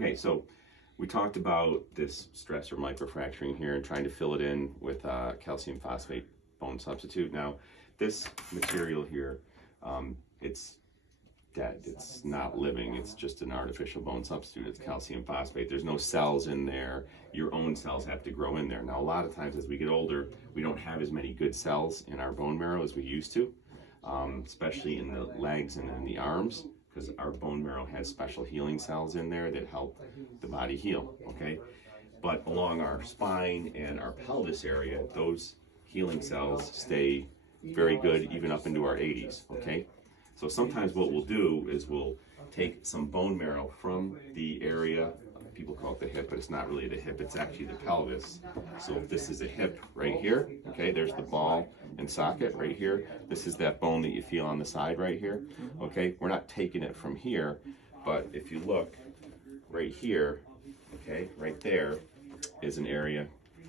Okay, so we talked about this stress or microfracturing here and trying to fill it in with calcium phosphate bone substitute. Now, this material here, it's dead. It's not living. It's just an artificial bone substitute. It's calcium phosphate. There's no cells in there. Your own cells have to grow in there. Now, a lot of times as we get older, we don't have as many good cells in our bone marrow as we used to, especially in the legs and in the arms, because our bone marrow has special healing cells in there that help the body heal, okay? But along our spine and our pelvis area, those healing cells stay very good even up into our 80s, okay? So sometimes what we'll do is we'll take some bone marrow from the area, people call it the hip, but it's not really the hip, it's actually the pelvis. So if this is a hip right here, okay, there's the ball and socket right here. This is that bone that you feel on the side right here, okay? We're not taking it from here, but if you look right here, okay, right there is an area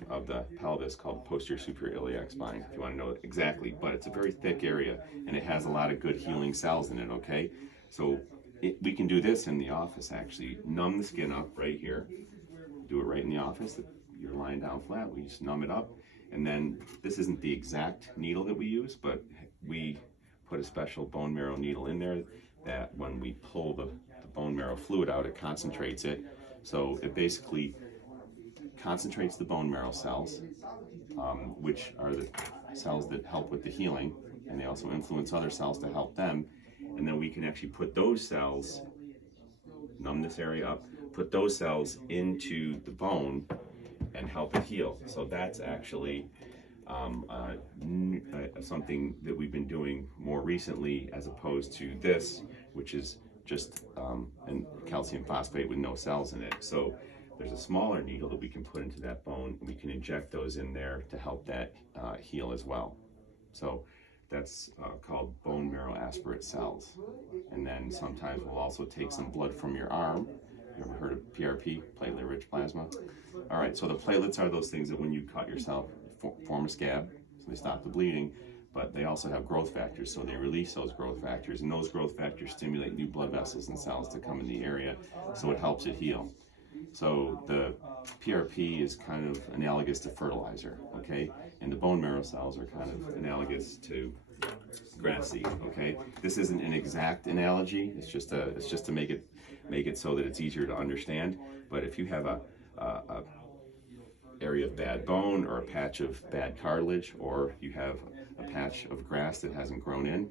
of the pelvis called posterior superior iliac spine, if you want to know it exactly, but it's a very thick area and it has a lot of good healing cells in it, okay? So we can do this in the office actually. Numb the skin up right here, do it right in the office. You're lying down flat, we just numb it up, and then this isn't the exact needle that we use, but we put a special bone marrow needle in there that when we pull the bone marrow fluid out, it concentrates it. So it basically concentrates the bone marrow cells, which are the cells that help with the healing, and they also influence other cells to help them. And then we can actually put those cells, numb this area up, put those cells into the bone and help it heal. So that's actually something that we've been doing more recently, as opposed to this, which is just calcium phosphate with no cells in it. So there's a smaller needle that we can put into that bone, and we can inject those in there to help that heal as well. So that's called bone marrow aspirate cells. And then sometimes we'll also take some blood from your arm. You ever heard of PRP, platelet-rich plasma? All right, so the platelets are those things that when you cut yourself, form a scab, so they stop the bleeding, but they also have growth factors, so they release those growth factors, and those growth factors stimulate new blood vessels and cells to come in the area, so it helps it heal. So the PRP is kind of analogous to fertilizer, okay? And the bone marrow cells are kind of analogous to grass seed, okay? This isn't an exact analogy. It's just to make it so that it's easier to understand. But if you have a area of bad bone or a patch of bad cartilage, or you have a patch of grass that hasn't grown in,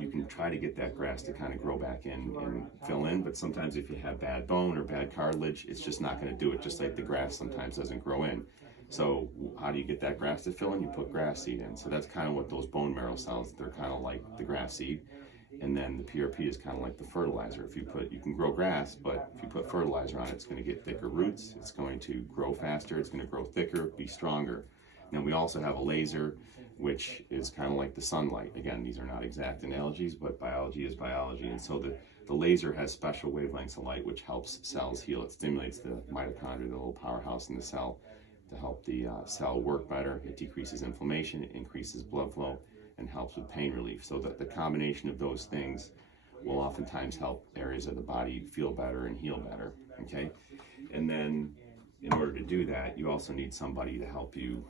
you can try to get that grass to kind of grow back in and fill in, but sometimes if you have bad bone or bad cartilage, it's just not going to do it, just like the grass sometimes doesn't grow in. So how do you get that grass to fill in? You put grass seed in. So that's kind of what those bone marrow cells, they're kind of like the grass seed. And then the PRP is kind of like the fertilizer. You can grow grass, but if you put fertilizer on it, it's going to get thicker roots, it's going to grow faster, it's going to grow thicker, be stronger. Then we also have a laser, which is kind of like the sunlight. Again, these are not exact analogies, but biology is biology. And so the laser has special wavelengths of light, which helps cells heal. It stimulates the mitochondria, the little powerhouse in the cell, to help the cell work better. It decreases inflammation, it increases blood flow, and helps with pain relief. So that the combination of those things will oftentimes help areas of the body feel better and heal better, okay? And then in order to do that, you also need somebody to help you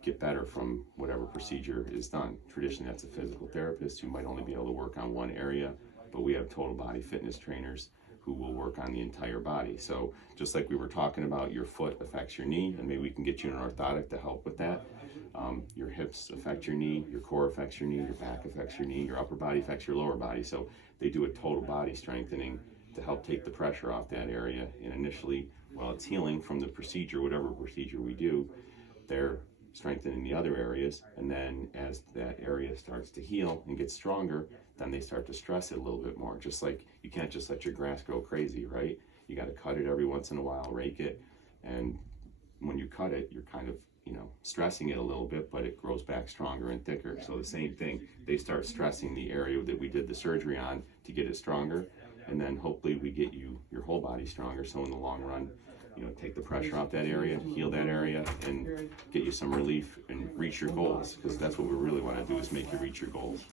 get better from whatever procedure is done. Traditionally, that's a physical therapist who might only be able to work on one area, but we have total body fitness trainers who will work on the entire body. So just like we were talking about, your foot affects your knee, and maybe we can get you an orthotic to help with that. Your hips affect your knee, your core affects your knee, your back affects your knee, your upper body affects your lower body. So they do a total body strengthening to help take the pressure off that area. And initially, while it's healing from the procedure, whatever procedure we do, they're strengthening the other areas, and then as that area starts to heal and get stronger, then they start to stress it a little bit more. Just like you can't just let your grass grow crazy, right? You got to cut it every once in a while, rake it, and when you cut it, you're kind of, stressing it a little bit, but it grows back stronger and thicker. So the same thing, they start stressing the area that we did the surgery on to get it stronger, and then hopefully we get your whole body stronger, so in the long run, take the pressure off that area, heal that area, and get you some relief and reach your goals, because that's what we really want to do, is make you reach your goals.